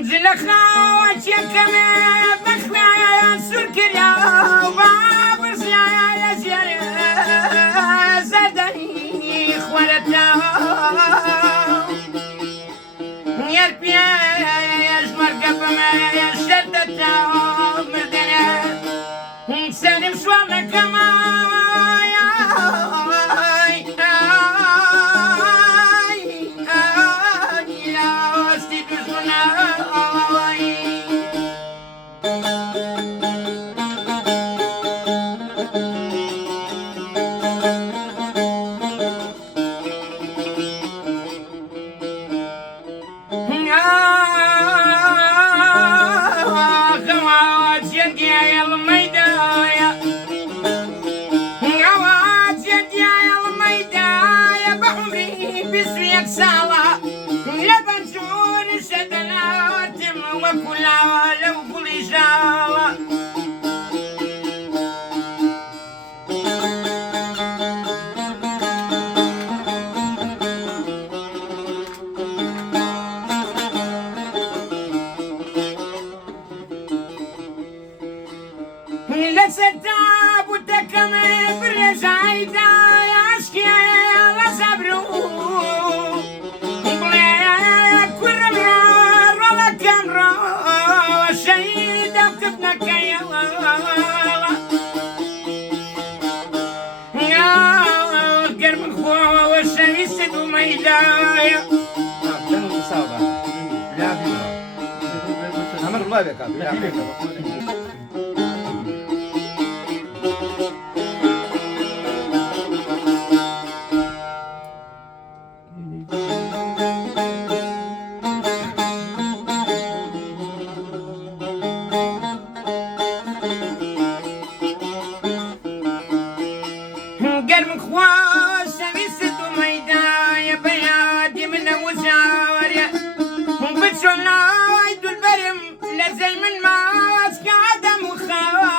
خاوەتێکەم بەخوایان سوور کریا و بابرزیا لە زێر زەردەی خوارەتەوە یەر پێش مەرگە بمە شەردەتەوە مردنە سەرم شوان نەکەمە ساڵە لە بەنجور شەدەناتم وەکولاوە لەو گوڵی ژاوە لەسەر تابوتەکەم برێژایدا یاشکێ لە زەبرو عمر الله بك قرم خواش ويست ميدايا بيادي من وزاريا بتشولا عيد البرم لزي من ماسك عدم وخاوة